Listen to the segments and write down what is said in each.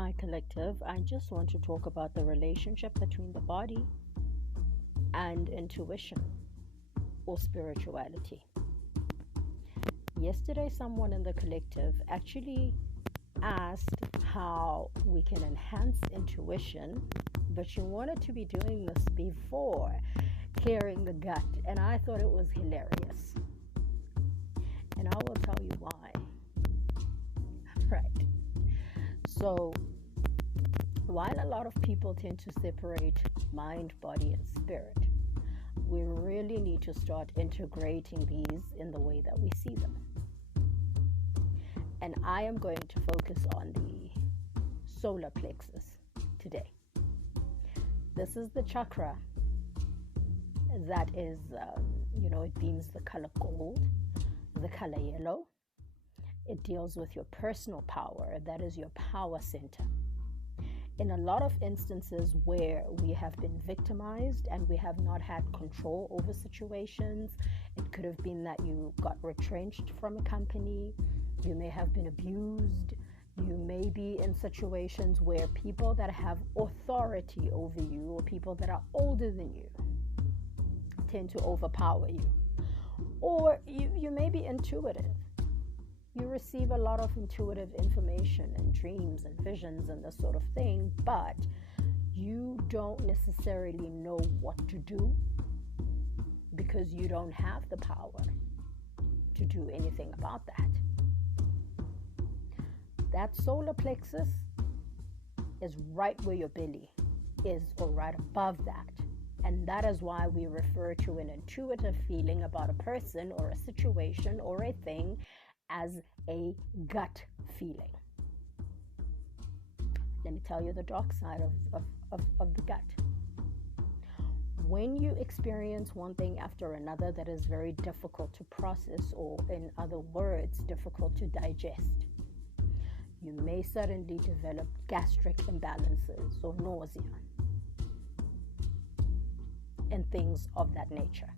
Hi, Collective. I just want to talk about the relationship between the body and intuition or spirituality. Yesterday, someone in the collective actually asked how we can enhance intuition, but she wanted to be doing this before clearing the gut, and I thought it was hilarious. And I will tell you why. Right. So, while a lot of people tend to separate mind, body, and spirit, we really need to start integrating these in the way that we see them. And I am going to focus on the solar plexus today. This is the chakra that is, it beams the color gold, the color yellow. It deals with your personal power. That is your power center. In a lot of instances where we have been victimized and we have not had control over situations, it could have been that you got retrenched from a company, you may have been abused, you may be in situations where people that have authority over you or people that are older than you tend to overpower you. Or you may be intuitive. You receive a lot of intuitive information and dreams and visions and this sort of thing, but you don't necessarily know what to do because you don't have the power to do anything about that. That solar plexus is right where your belly is, or right above that. And that is why we refer to an intuitive feeling about a person or a situation or a thing as a gut feeling. Let me tell you the dark side of the gut. When you experience one thing after another that is very difficult to process, or in other words, difficult to digest, you may suddenly develop gastric imbalances or nausea and things of that nature.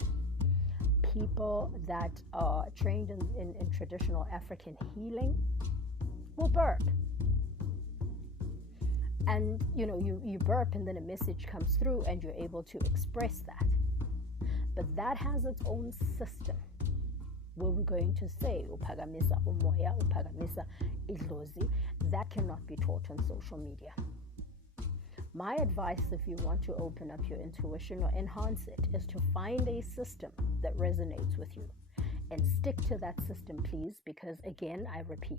People that are trained in traditional African healing will burp. And, you burp and then a message comes through and you're able to express that. But that has its own system where we're going to say, uphakamisa umoya, uphakamisa idlozi. That cannot be taught on social media. My advice, if you want to open up your intuition or enhance it, is to find a system that resonates with you and stick to that system, please, because again, I repeat,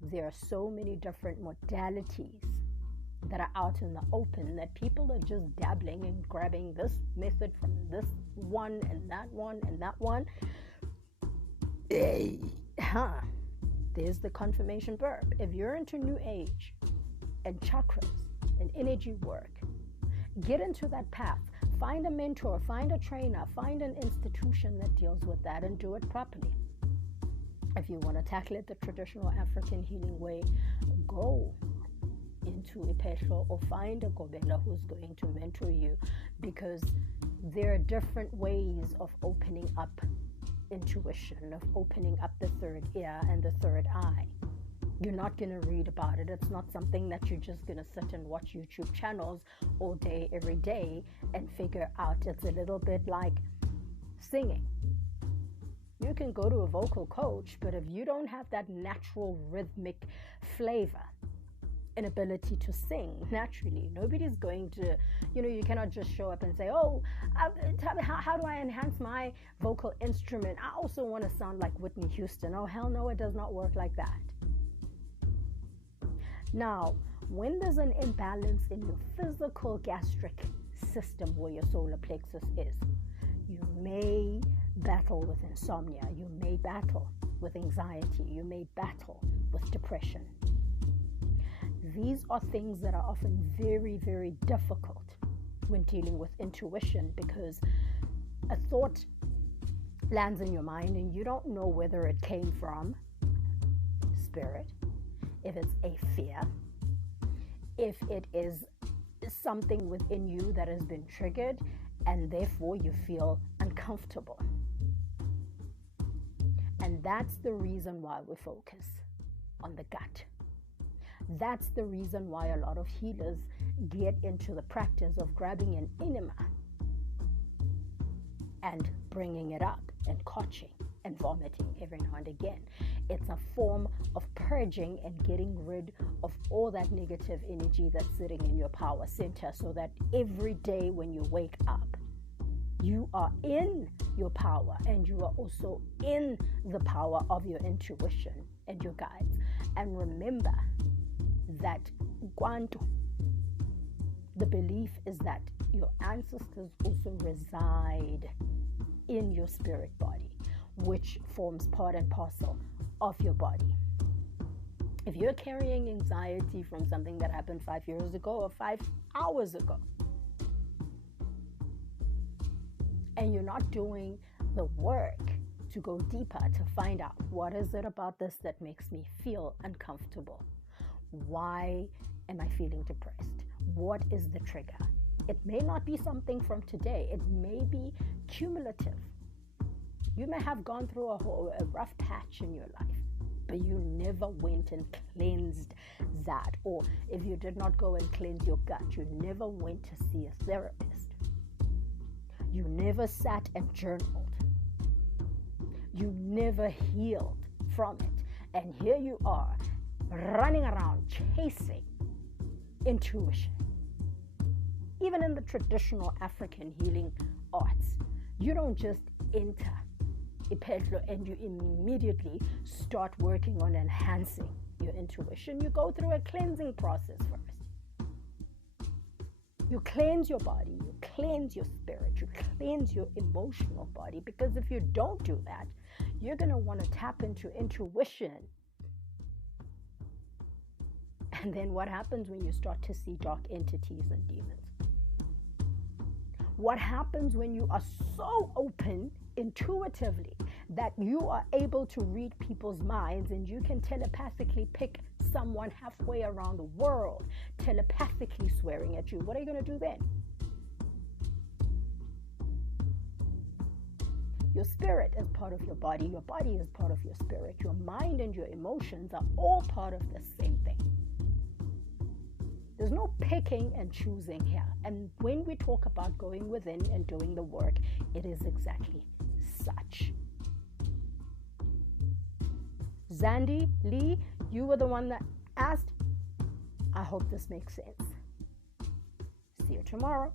there are so many different modalities that are out in the open that people are just dabbling and grabbing this method from this one and that one and that one. There's the confirmation burp. If you're into New Age and chakras and energy work, get into that path. Find a mentor, find a trainer, find an institution that deals with that and do it properly. If you want to tackle it the traditional African healing way, go into a petro or find a gobela who's going to mentor you, because there are different ways of opening up intuition, of opening up the third ear and the third eye. You're not going to read about it. It's not something that you're just going to sit and watch YouTube channels all day, every day and figure out. It's a little bit like singing. You can go to a vocal coach, but if you don't have that natural rhythmic flavor and ability to sing naturally, nobody's going to, you cannot just show up and say, how do I enhance my vocal instrument? I also want to sound like Whitney Houston. Oh, hell no, it does not work like that. Now, when there's an imbalance in your physical gastric system where your solar plexus is, you may battle with insomnia, you may battle with anxiety, you may battle with depression. These are things that are often very, very difficult when dealing with intuition, because a thought lands in your mind and you don't know whether it came from spirit, if it's a fear, if it is something within you that has been triggered and therefore you feel uncomfortable. And that's the reason why we focus on the gut. That's the reason why a lot of healers get into the practice of grabbing an enema and bringing it up and catching and vomiting every now and again. It's a form of purging and getting rid of all that negative energy that's sitting in your power center, so that every day when you wake up, you are in your power, and you are also in the power of your intuition and your guides. And remember that Kwantu, the belief is that your ancestors also reside in your spirit body, which forms part and parcel of your body. If you're carrying anxiety from something that happened 5 years ago or 5 hours ago, and you're not doing the work to go deeper to find out, what is it about this that makes me feel uncomfortable? Why am I feeling depressed? What is the trigger? It may not be something from today. It may be cumulative. You may have gone through a rough patch in your life, but you never went and cleansed that. Or if you did not go and cleanse your gut, you never went to see a therapist. You never sat and journaled. You never healed from it. And here you are, running around chasing intuition. Even in the traditional African healing arts, you don't just enter Ipedlo and you immediately start working on enhancing your intuition. You go through a cleansing process first. You cleanse your body, you cleanse your spirit, you cleanse your emotional body, because if you don't do that, you're going to want to tap into intuition. And then what happens when you start to see dark entities and demons? What happens when you are so open intuitively that you are able to read people's minds and you can telepathically pick someone halfway around the world, telepathically swearing at you? What are you going to do then? Your spirit is part of your body is part of your spirit, your mind and your emotions are all part of the same thing. There's no picking and choosing here. And when we talk about going within and doing the work, it is exactly such. Zandi, Lee, you were the one that asked. I hope this makes sense. See you tomorrow.